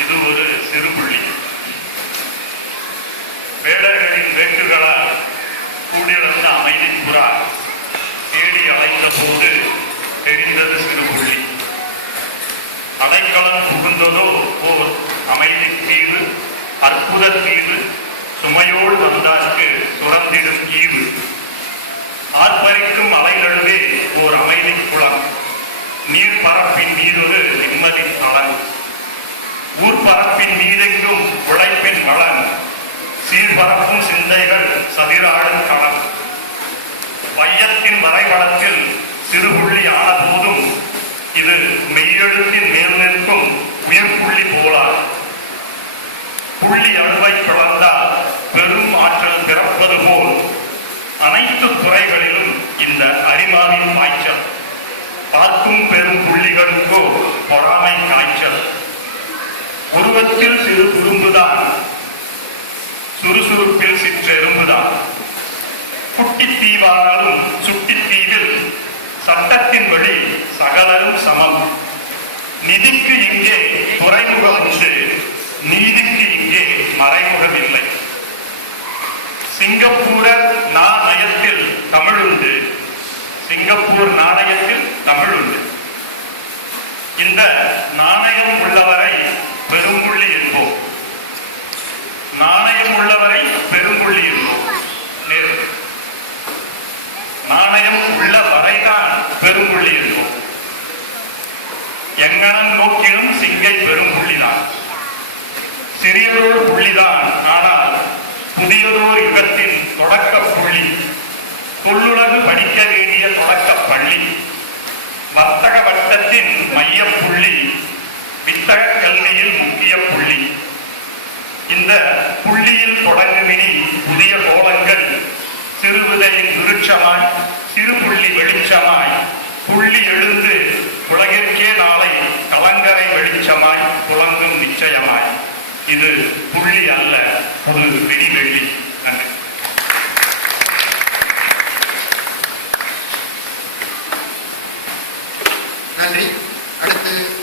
இது ஒரு சிறு புள்ளி. வேடர்களின் வேட்டுகளால் கூடியிருந்த அமைதி புறா தேடி அலைந்த போது தெரிந்தது சிறு புள்ளி. அடைக்கலம் புகுந்ததோ ஓர் அமைதி தீவு அற்புத தீவு சுமையோடு வந்தார்க்கு சுரந்திடும் ஈவு. ஆர்ப்பரிக்கும் அலைநடுவே ஓர் அமைதி குளம். நீர் பரப்பின் மீதொரு நிம்மதி தளம். ஊர்பரப்பின் மீதெங்கும் உழைப்பின் வளன் சீர்பரப்பும் சிந்தைகள் சதிராடும் களம் வையத்தின் வரைபடத்தில் சிறுபுள்ளி ஆன போதும் இது மெய்யெழுத்தின் மேல் நிற்கும் உயர்புள்ளி போலார். புள்ளி அளவை பிளந்தால் பெரும் ஆற்றல் பிறப்பது போல். அனைத்து துறைகளிலும் இந்த அரிமாவின் பாய்ச்சல். குடும்பத்தில் சிறு குறும்புதான். சுறுசுறுப்பில் சிற்றெரும்புதான் குட்டி தீவானாலும் சுட்டி தீவில் சட்டத்தின் வழி சகலரும் சமம். நிதிக்கு இங்கே துறைமுகம் உண்டு நீதிக்கு இங்கே மறைமுகம் இல்லை. சிங்கப்பூர நாணயத்தில் தமிழ் உண்டு சிங்கப்பூர் நாணயத்தில் தமிழ் உண்டு. இந்த நாணயம் உள்ளவரை பெருங்குள்ளி என்போம். நாணயம் உள்ளவரை பெருங்குள்ளி என்போம். நாணயம் உள்ள வரைதான் பெருங்குள்ளி என்போம். எங்கனம் நோக்கிலும் சிங்கை பெருங்குள்ளிதான் சிறியதோர் புள்ளிதான் ஆனால் புதியதோர் யுகத்தின் தொடக்க புள்ளி. தொல்லுலகு படிக்க வேண்டிய தொடக்க பள்ளி. வர்த்தக வட்டத்தின் மைய புள்ளி வித்தக கல்வியில் முக்கிய புள்ளி இந்த புள்ளியில் தொடங்குமினி புதிய கோலங்கள். சிறுவிதையின் விருட்சமாய் சிறு புள்ளி வெளிச்சமாய் புள்ளி எழுந்து உலகிற்கே நாளை கலங்கரை வெளிச்சமாய் புலங்கும் நிச்சயமாய். இது புள்ளி அல்ல ஒரு விடிவெள்ளி நன்றி. நன்றி. அடுத்து